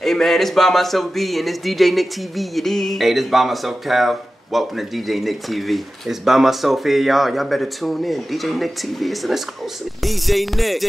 Hey man, it's by myself B and it's DJ Nick TV, you dig? Hey, this by myself Cal. Welcome to DJ Nick TV. It's by myself here, y'all. Y'all better tune in. DJ Nick TV, it's an exclusive. DJ Nick.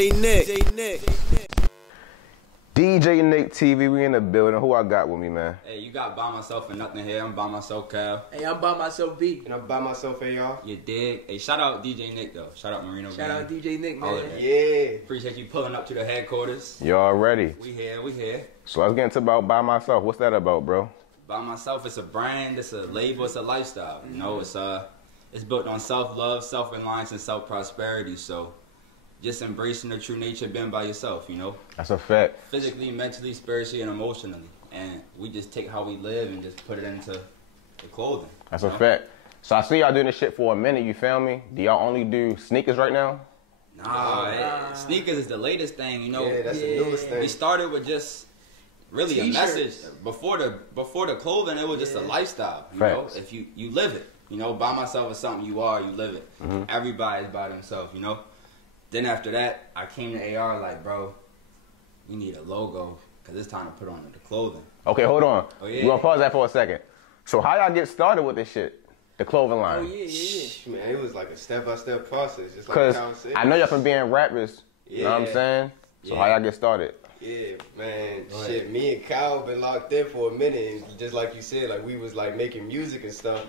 DJ Nick TV, we in the building. Who I got with me, man? Hey, you got By Myself and Nothing here. I'm By Myself Cal. Hey, I'm by myself B. And I'm by myself here, y'all. You dig? Hey, shout out DJ Nick though. Shout out Marino. Shout out DJ Nick, man. Yeah. Appreciate you pulling up to the headquarters. Y'all ready? We here. So let's get into about By Myself. What's that about, bro? By Myself, it's a brand, it's a label, it's a lifestyle. You know, it's built on self-love, self-reliance, and self-prosperity. So just embracing the true nature of being by yourself, you know? That's a fact. Physically, mentally, spiritually, and emotionally. And we just take how we live and just put it into the clothing. That's a fact. So I see y'all doing this shit for a minute, you feel me? Do y'all only do sneakers right now? Nah, sneakers is the latest thing, you know? Yeah, that's the newest thing. We started with just really a message. Before the clothing, it was just a lifestyle, you know? If you live it, you know? By myself is something you are, you live it. Everybody's by themselves, you know? Then after that, I came to AR like, bro, we need a logo because it's time to put on the clothing. Okay, hold on. Oh, yeah. We're gonna pause that for a second. So how y'all get started with this shit? The clothing line? Oh, yeah. Man, it was like a step-by-step process. Just like Because Kyle said. I know y'all from being rappers, you know what I'm saying? So how y'all get started? Yeah, man, shit, me and Kyle been locked in for a minute, and just like you said, like we was like making music and stuff,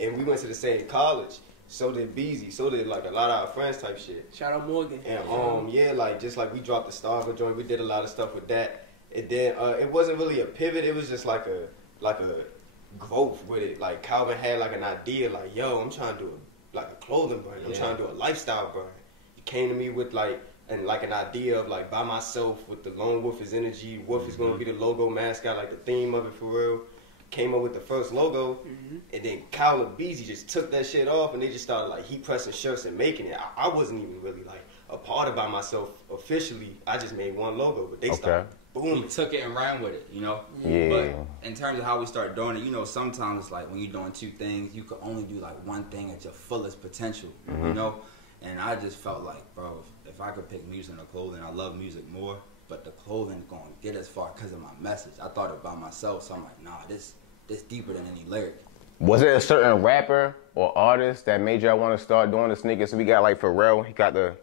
and we went to the same college. So did Beezy, so did like a lot of our friends type shit. Shout out Morgan. And yeah, like just like we dropped the Starva joint, we did a lot of stuff with that. And then it wasn't really a pivot, it was just like a growth with it. Like Calvin had like an idea, like, yo, I'm trying to do like a clothing brand. I'm trying to do a lifestyle brand. He came to me with like an idea of like by myself with the lone wolf is energy. Wolf is gonna be the logo mascot, like the theme of it for real. Came up with the first logo, and then Kyle and Beezy just took that shit off, and they just started like heat pressing shirts and making it. I wasn't even really like a part of By Myself officially. I just made one logo, but they started booming. We took it and ran with it, you know? Yeah. But in terms of how we started doing it, you know, sometimes it's like when you're doing two things, you can only do like one thing at your fullest potential, you know? And I just felt like, bro, if I could pick music or clothing, I love music more, but the clothing gonna get as far because of my message. I thought it by myself, so I'm like, nah, this deeper than any lyric. Was it a certain rapper or artist that made y'all want to start doing the sneakers? So we got like Pharrell, he got the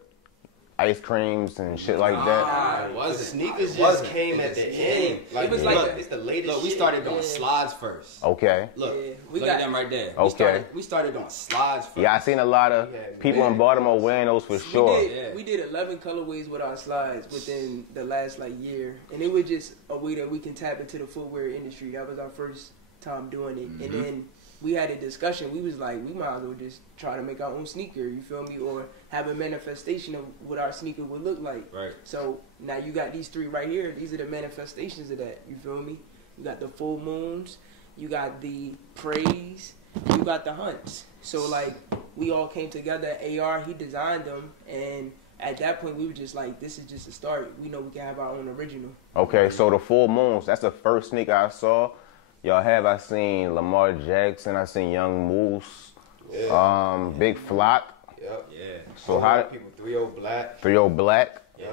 ice creams and shit like that. It wasn't. The sneakers just came at the end. Like, it was like it's the latest. Look, we started doing slides first. Okay. Look, we look got at them right there. Okay. We started doing slides first. Yeah, I seen a lot of people in Baltimore wearing those for sure. We did 11 colorways with our slides within the last like year, and it was just a way that we can tap into the footwear industry. That was our first time doing it, and then we had a discussion. We was like, we might as well just try to make our own sneaker, you feel me, or have a manifestation of what our sneaker would look like. Right. So now you got these three right here. These are the manifestations of that, you feel me? You got the full moons, you got the praise, you got the hunts. So like we all came together. AR, he designed them, and at that point we were just like, this is just a start. We know we can have our own original. Okay, so the full moons, that's the first sneaker I saw. Y'all I seen Lamar Jackson, I seen Young Moose, Big Flock. Yep. Yeah. So how people 3-0 Black. 3-0 Black. Yeah.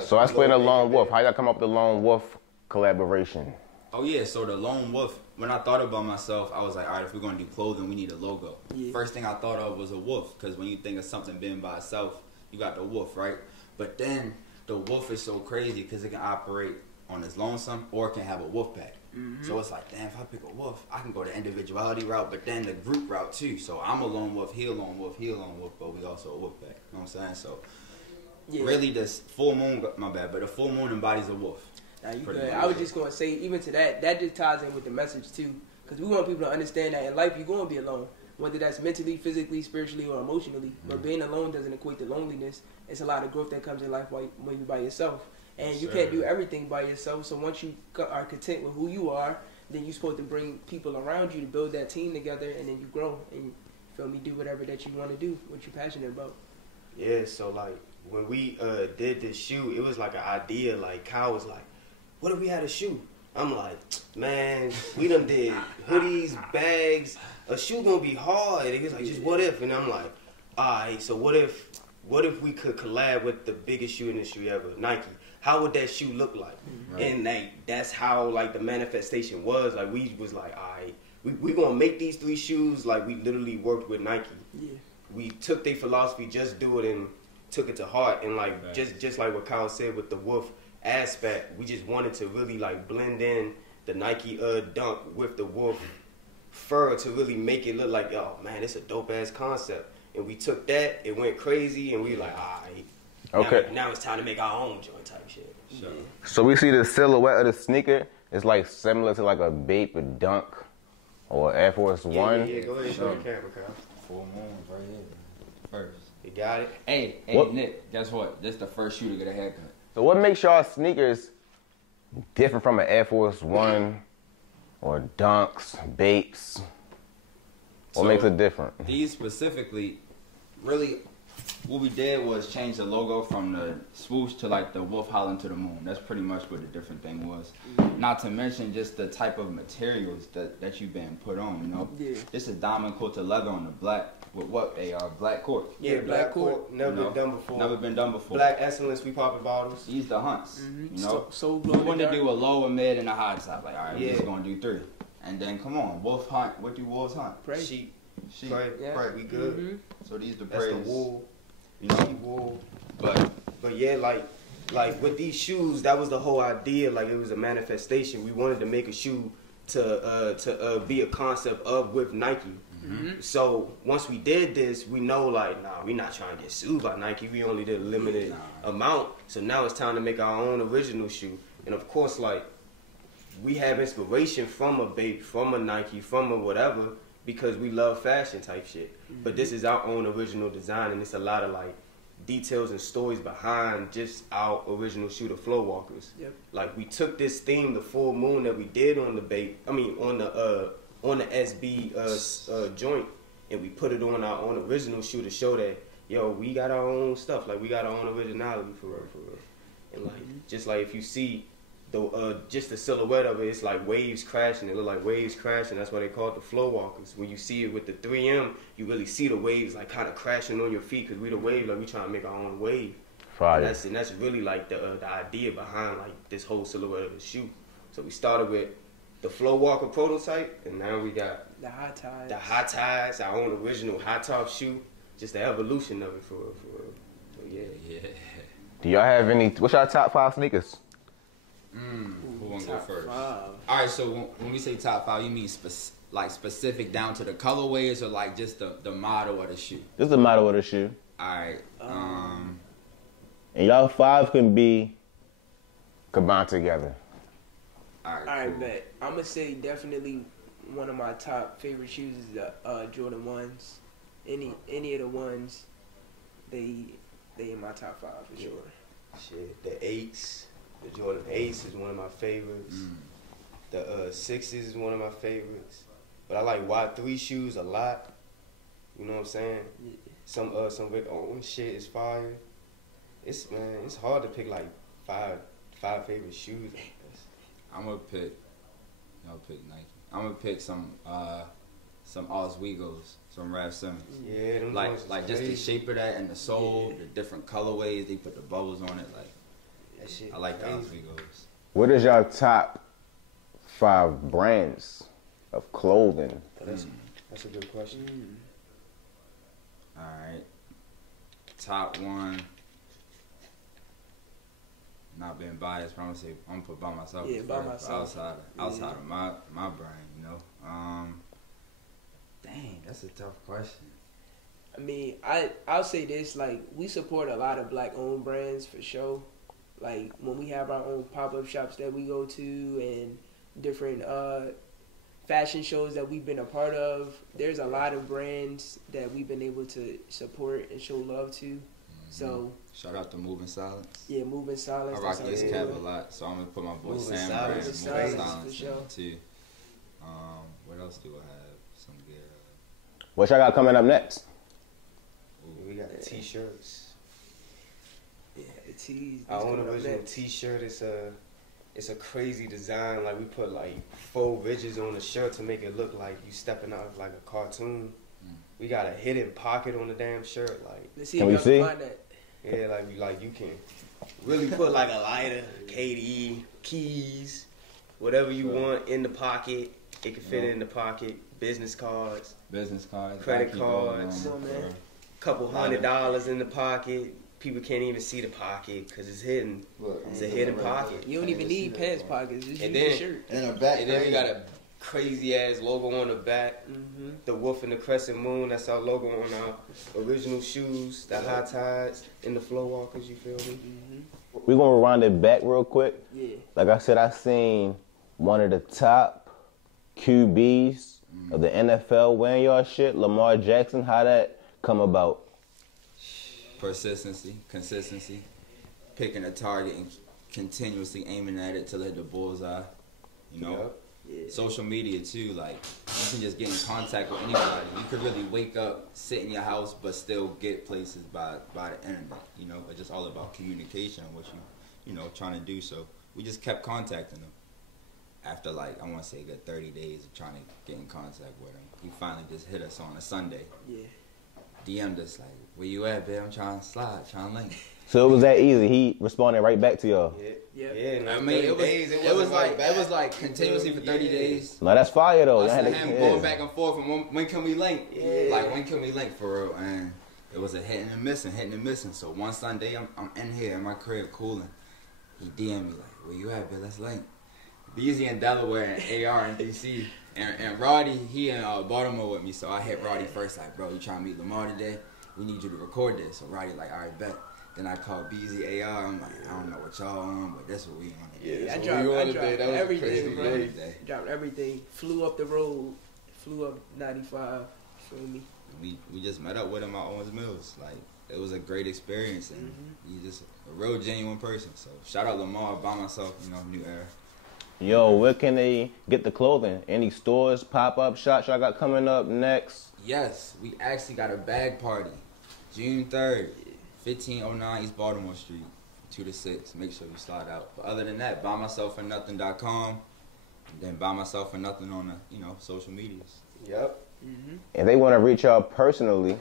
So I explain the Lone Wolf. How y'all come up with the Lone Wolf collaboration? Oh yeah, so the Lone Wolf, when I thought about myself, I was like, all right, if we're gonna do clothing, we need a logo. First thing I thought of was a wolf, because when you think of something being by itself, you got the wolf, right? But then the wolf is so crazy because it can operate on its lonesome or it can have a wolf pack. So it's like, damn, if I pick a wolf, I can go the individuality route, but then the group route too. So I'm a lone wolf, he a lone wolf, but we also a wolf pack. You know what I'm saying? So really this full moon, my bad, but the full moon embodies a wolf. Now you good. I was just going to say, even to that just ties in with the message too. Because we want people to understand that in life you're going to be alone. Whether that's mentally, physically, spiritually, or emotionally. But being alone doesn't equate to loneliness. It's a lot of growth that comes in life when you're by yourself. And you can't do everything by yourself. So once you are content with who you are, then you're supposed to bring people around you to build that team together, and then you grow and you feel me, do whatever that you want to do, what you're passionate about. Yeah, so like when we did this shoe, it was like an idea. Like Kyle was like, what if we had a shoe? I'm like, man, we done did hoodies, bags, a shoe gonna be hard. And he was like, just what if? And I'm like, alright, so what if we could collab with the biggest shoe industry ever, Nike? how would that shoe look like? Right. And like that's how like the manifestation was. Like we was like, all right, we gonna make these 3 shoes. Like we literally worked with Nike. Yeah. We took their philosophy, just do it, and took it to heart. And like just like what Kyle said with the wolf aspect, we just wanted to really like blend in the Nike Dunk with the wolf fur to really make it look like, oh man, it's a dope ass concept. And we took that, it went crazy, and we like, all right. Okay. Now it's time to make our own joint type shit. Sure. So we see the silhouette of the sneaker. It's like similar to like a Bape Dunk or Air Force One. Yeah, go ahead and show the camera, Kyle. Full moons right here. First. You got it? Hey, Nick, guess what? This is the first shoe to get a haircut. So what makes y'all sneakers different from an Air Force One or Dunks, Bapes? What makes it different? These specifically, really, what we did was change the logo from the swoosh to like the wolf howling to the moon. That's pretty much what the different thing was. Not to mention just the type of materials that you've been put on, you know? Yeah. This is diamond coated leather on the black, with what they are, black cork. Yeah, black cork. Never been done before. Never been done before. Black excellence, we popping bottles. These the hunts, you know? So we wanted to do a low, a mid, and a high top. Like, all right, we're just going to do 3. And then, come on, wolf hunt. What do wolves hunt? Prey. Sheep. Prey. Prey, we good. So these the That's praise. the wool. You know? Wool. But yeah, like with these shoes, that was the whole idea. Like it was a manifestation. We wanted to make a shoe to be a concept of with Nike. So once we did this, we know like, nah, we're not trying to get sued by Nike. We only did a limited amount. So now it's time to make our own original shoe. And of course, like we have inspiration from a Bape, from a Nike, from a whatever, because we love fashion type shit. But this is our own original design, and it's a lot of like details and stories behind just our original shoe, the Flow Walkers. Yep. Like we took this theme, the full moon that we did on the Bape, on the SB joint, and we put it on our own original shoe to show that, yo, we got our own stuff. Like we got our own originality for real. And like just like if you see just the silhouette of it, it's like waves crashing. It look like waves crashing. That's why they call it the Flow Walkers. When you see it with the 3M, you really see the waves like kind of crashing on your feet, because we the wave, like we trying to make our own wave. Fire. And that's really like the idea behind like this whole silhouette of the shoe. So we started with the Flow Walker prototype, and now we got the high ties. The high ties, our own original high top shoe. Just the evolution of it for real. So yeah. Do y'all have any? What's y'all top 5 sneakers? Who want to go first? All right, so when we say top 5, you mean specific down to the colorways, or like just the model of the shoe? Just the model of the shoe. All right. And y'all 5 can be combined together. All right, cool. Bet. I'm gonna say definitely one of my top favorite shoes is the Jordan 1s. Any of the ones, they in my top 5 for sure. Shit, the 8s. The Jordan 8s is one of my favorites. The 6s is one of my favorites. But I like Y3 shoes a lot. You know what I'm saying? Yeah. Some Rick Owens shit is fire. It's hard to pick like five favorite shoes. I'm gonna pick Nike. I'm gonna pick some Oswegos, some Raf Simmons. Yeah, them like just the shape of that and the sole, the different colorways. They put the bubbles on it. Like that shit. I like the Oswegos. What is y'all top 5 brands of clothing? That's a good question. All right, top 1. Not being biased, but I'm gonna put by myself. Yeah, by myself. Outside of my brain, you know. Dang, that's a tough question. I mean, I'll say this, like, we support a lot of black-owned brands for sure. Like, when we have our own pop-up shops that we go to and different fashion shows that we've been a part of, there's a lot of brands that we've been able to support and show love to. So shout out to Moving Silence. Yeah, Moving Silence. I rock this cab a lot, so I'm gonna put my boy Sam brand Moving Silence for sure. Too. What else do I have? Some good. What y'all got coming up next? We got the t-shirts. Yeah, the tees. Our own original t-shirt. It's a crazy design. Like we put like 4 ridges on the shirt to make it look like you stepping out of like a cartoon. We got a hidden pocket on the damn shirt. Like, let's see if y'all can find that. Yeah, like you can. Really put like a lighter, KD, keys, whatever you want in the pocket. It can fit in the pocket. Business cards, credit cards, couple $100 in the pocket. People can't even see the pocket because it's hidden. It's a hidden pocket. You don't even need pants pockets. Just And use then- your shirt. And then we got a crazy ass logo on the back. The wolf and the crescent moon. That's our logo on our original shoes. The high tides and the flow walkers. You feel me? We gonna rewind it back real quick. Yeah. Like I said, I seen one of the top QBs of the NFL wearing y'all shit, Lamar Jackson. How that come about? Consistency, picking a target and continuously aiming at it till it hit the bullseye. You know, social media too. Like you can just get in contact with anybody. You could really wake up, sit in your house, but still get places by the internet. You know, it's just all about communication and what you know trying to do. So we just kept contacting them. After like I want to say a good 30 days of trying to get in contact with him, he finally just hit us on a Sunday. Yeah. DM'd us like, "Where you at, babe? I'm trying to slide, trying to link." So it was that easy. He responded right back to y'all. Yeah. I mean, it was like continuously for 30 days. No, that's fire though. Us and him going back and forth from when can we link? Like when can we link for real? And it was a hitting and missing. So one Sunday I'm in here in my crib cooling. He DM'd me like, "Where you at, babe? Let's link." Beezy in Delaware and AR in DC. And Roddy, he in Baltimore with me, so I hit Roddy first, like, "Bro, you trying to meet Lamar today? We need you to record this." So Roddy like, "All right, bet." Then I called Beezy, AR, I'm like, "I don't know what y'all on, but that's what we on today." Yeah, I dropped everything, bro. Dropped everything. Flew up the road, flew up 95, feel me? We just met up with him at Owens Mills. Like, it was a great experience, and he's just a real genuine person. So shout out Lamar, By Myself, you know, new era. Yo, where can they get the clothing? Any stores, pop-up shops y'all got coming up next? Yes, we actually got a bag party, June 3rd, 1509 East Baltimore Street, 2 to 6. Make sure you slide out. But other than that, Bymyselfornothing.com, and then Bymyselfornothing on the, you know, social medias. Yep. If they want to reach y'all personally,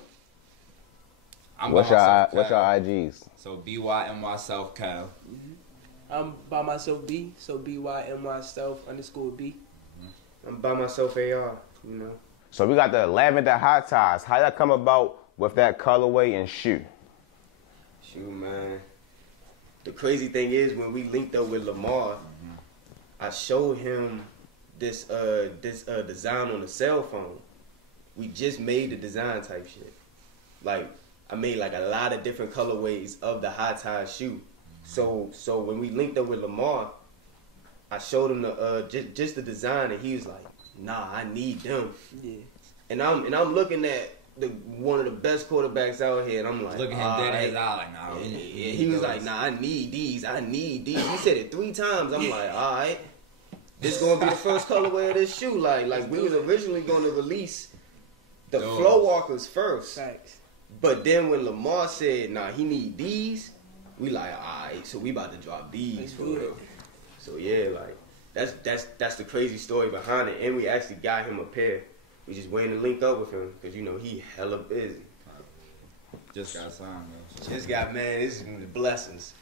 what's your IGs? So BYMYSELFCAL. I'm by myself B, so BYMYSELF_B. I'm by myself AR, you know. So we got the lavender hot ties. How that come about with that colorway and shoe? Shoot, man. The crazy thing is when we linked up with Lamar, I showed him this design on the cell phone. We just made the design type shit. Like I made like a lot of different colorways of the high tie shoe. So when we linked up with Lamar, I showed him the just the design, and he was like, "Nah, I need them." Yeah. And I'm looking at one of the best quarterbacks out here, and I'm like, looking him dead in his eye, like, "Nah." Yeah, he was like, "Nah, I need these. He said it 3 times. I'm like, "All right, this gonna be the first colorway of this shoe." Like we was originally gonna release the flow walkers first. Thanks. But then when Lamar said, "Nah, he need these," we like, "Alright, so we about to drop these for real." So yeah, like that's the crazy story behind it. And we actually got him a pair. We just waiting to link up with him because you know he hella busy. Just got signed though. Just got, man, this is blessings.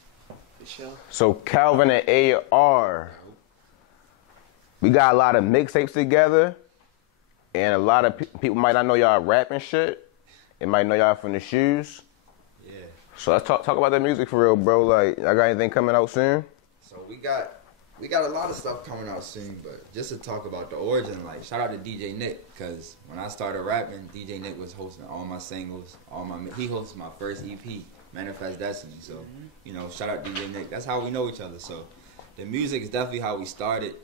For sure. So Calvin and AR, we got a lot of mixtapes together, and a lot of people might not know y'all rap and shit. They might know y'all from the shoes. Yeah. So let's talk about that music for real, bro. Like, y'all got anything coming out soon? So we got a lot of stuff coming out soon, but just to talk about the origin, like shout out to DJ Nick, because when I started rapping, DJ Nick was hosting all my singles, he hosted my first EP, Manifest Destiny. So you know, shout out DJ Nick. That's how we know each other. So the music is definitely how we started,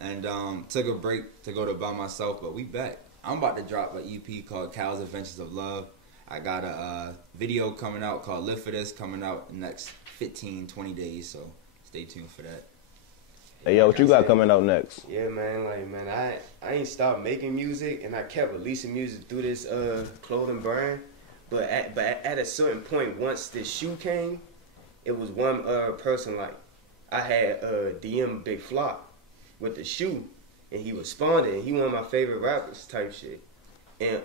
and took a break to go to By Myself, but we back. I'm about to drop an EP called Cal's Adventures of Love. I got a video coming out called Live For This, coming out in the next 15, 20 days, so stay tuned for that. Hey, yo, what you got coming out next? Yeah, man, I ain't stopped making music, and I kept releasing music through this clothing brand. But at a certain point, once this shoe came, it was one person, like, I had DM Big Flop with the shoe. And he responded, and he one of my favorite rappers type shit. And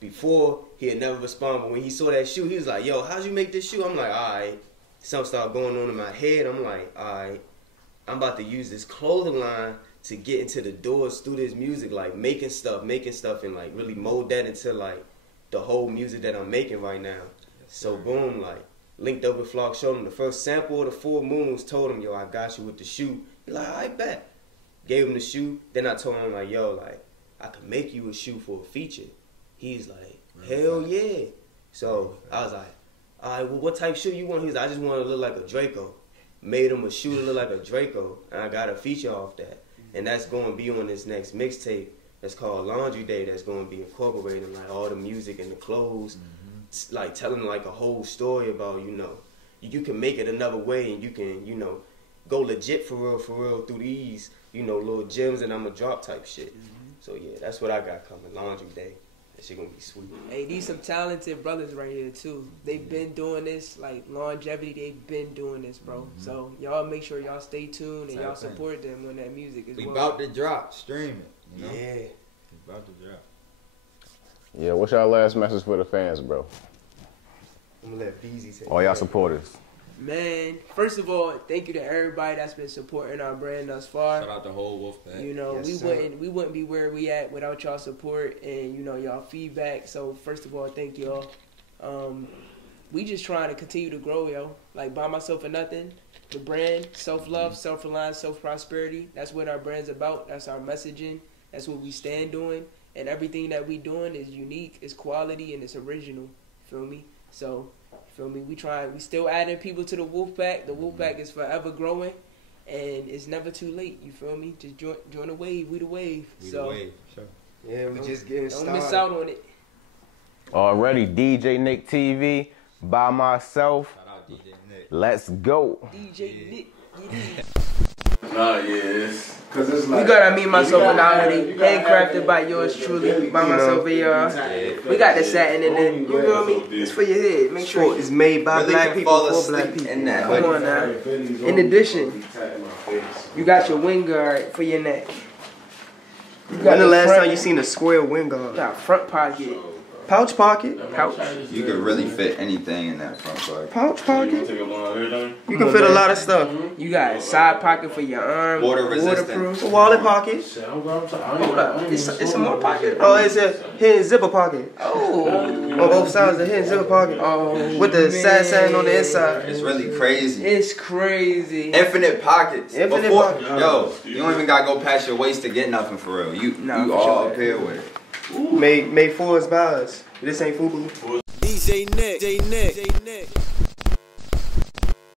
before, he had never responded, but when he saw that shoe, he was like, "Yo, how'd you make this shoe?" I'm like, "Alright." something started going on in my head. I'm like, alright, I'm about to use this clothing line to get into the doors through this music, like making stuff, and like really mold that into like the whole music that I'm making right now. So boom, like linked up with Flock, showed him the first sample of the 4 Moons, told him, yo, I got you with the shoe. He like, I bet. Gave him the shoe. Then I told him like, yo, like I could make you a shoe for a feature. He's like, hell yeah. So I was like, all right, well, what type shoe you want? He's like, I just want to look like a Draco. Made him a shoe to look like a Draco, and I got a feature off that. And that's going to be on this next mixtape that's called Laundry Day, that's going to be incorporating like all the music and the clothes, like telling like a whole story about, you know, you can make it another way and you can, you know, go legit for real through these, you know, little gems and I'm a drop type shit. So yeah, that's what I got coming, Laundry Day. That shit gonna be sweet. Hey, these some talented brothers right here too. They've been doing this, like longevity, they've been doing this, bro. So y'all make sure y'all stay tuned and y'all support them on that music as well. We about to drop, stream it, you know? Yeah. We about to drop. Yeah, what's y'all last message for the fans, bro? I'm gonna let Beezy take All y'all supporters. Man, first of all, thank you to everybody that's been supporting our brand thus far. Shout out the whole Wolfpack. You know, Yes, we wouldn't be where we at without y'all support and, you know, y'all feedback. So first of all, thank y'all. We just trying to continue to grow, yo. Like By Myself for Nothing, the brand, self-love, self-reliance, self-prosperity. That's what our brand's about. That's our messaging. That's what we stand doing. And everything that we doing is unique, it's quality, and it's original. Feel me? So, feel me? We still adding people to the Wolfpack. The Wolfpack is forever growing, and it's never too late. You feel me? Just join the wave. We the wave. We the wave, sure. Yeah, we just getting started. Don't miss out on it. Already, DJ Nick TV, By Myself. Shout out DJ Nick. Let's go. DJ Nick. Nah, yeah, cause it's like We got Me, Myself, and Nothing, handcrafted by yours truly, By Myself, AR. We got the satin in it, you feel me? It's for your head. Make sure It's made by Really black can people fall for black asleep people. in that Come hoodie. on now. In addition, you got your wind guard for your neck. You When the last front- time you seen a square wing guard? got front pocket, Pouch pocket? pouch. You could really fit anything in that front part. Pouch pocket? take up on everything. You can fit a lot of stuff. You got a side pocket for your arm, Water resistant. waterproof. A wallet pocket. Hold up, it's some more pocket. Oh, it's a hidden zipper pocket. Oh, On both sides, a hidden zipper pocket. oh, With the man. satin on the inside. It's really crazy. It's crazy. Infinite pockets. Infinite Before, pockets. Yo, you don't even gotta go past your waist to get nothing for real. You Nah, for all sure. up here with it. Made for us by us. This ain't FUBU. DJ Nick.